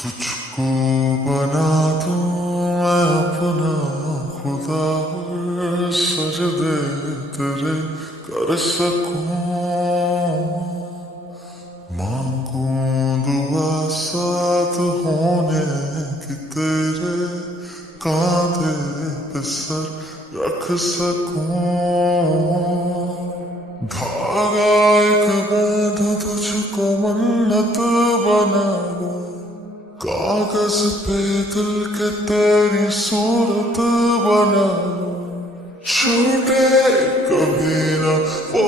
तुझको बना दूं मैं अपना खुदा, और सजदे तेरे कर सकूं। मांगूं दुआ साथ होने की तेरे, कांधे पे सर रख सकूं। धागा एक बांधूं तुझको मन्नत बना दूं, कागज पे दिल के तेरी सूरत बना लूं। छूटे कभी ना वो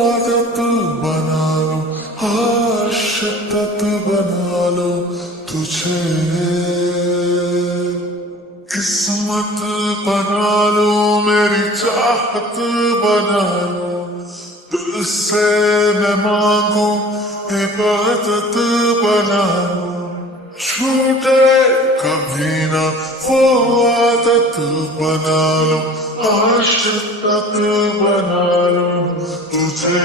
आदत बना लूं, हर शिद्दत बना लो तुझे। किस्मत बना लो मेरी चाहत बना लो, दिल से मैं मांगू इबादत बना लो। छूटे कभी ना वो आदत बना लो, आशिक़त बना लो तुझे।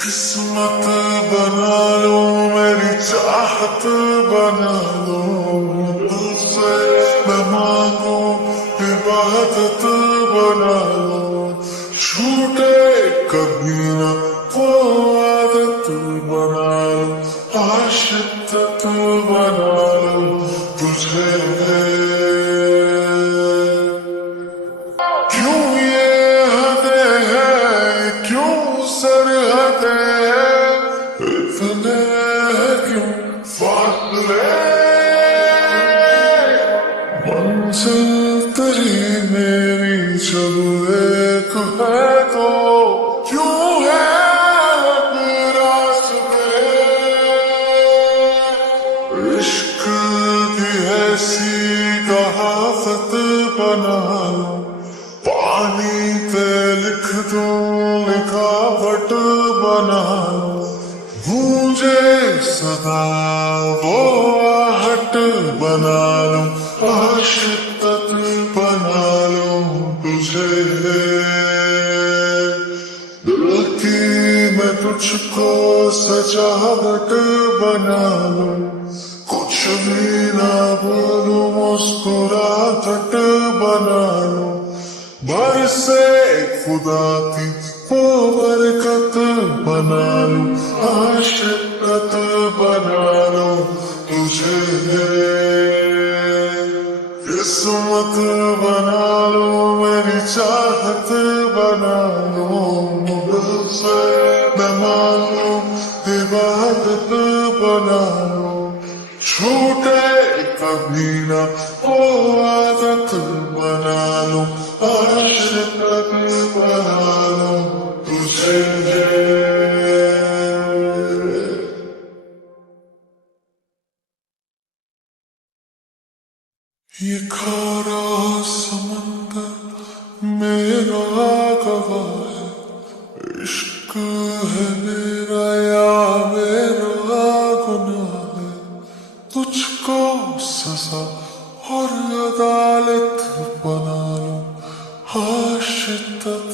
किस्मत बना लो मेरी चाहत बना लो, तुझसे मैं मांगू इबादत बना लो। छूटे कभी ना वो आदत बना लो, आशिक़त बना लो तुझे। क्यों ये हदें हैं, क्यों सरहदें हैं, इतने क्यों फासले। मंजिल तेरी मेरी जब एक है तो क्यों है अलग रास्ते। इश्क की ऐसी कहावत बना लो, पानी पे लिख दूं लिखावट बना लो। गूंजे सदा वो आहट बना लो, आशिक़त बना लो तुझे। दिल की मैं तुझको सजावट बना लो, कुछ भी ना बोलूं मुस्कुराहट बना लो। बरसे खुदा की वो बरकत बना लो, आशिक़त बना लो तुझे। किस्मत बना लो मेरी चाहत बना लो, दिल से मैं मांगू इबादत बना लो। छूटे कभी ना वो आदत बना लो, आशिक़त बना लो तुझे। ये खारा समंदर मेरा गवाह है, इश्क है मेरा या मेरा गुनाह है। तुझको सजा और अदालत बना लो, आशिक़त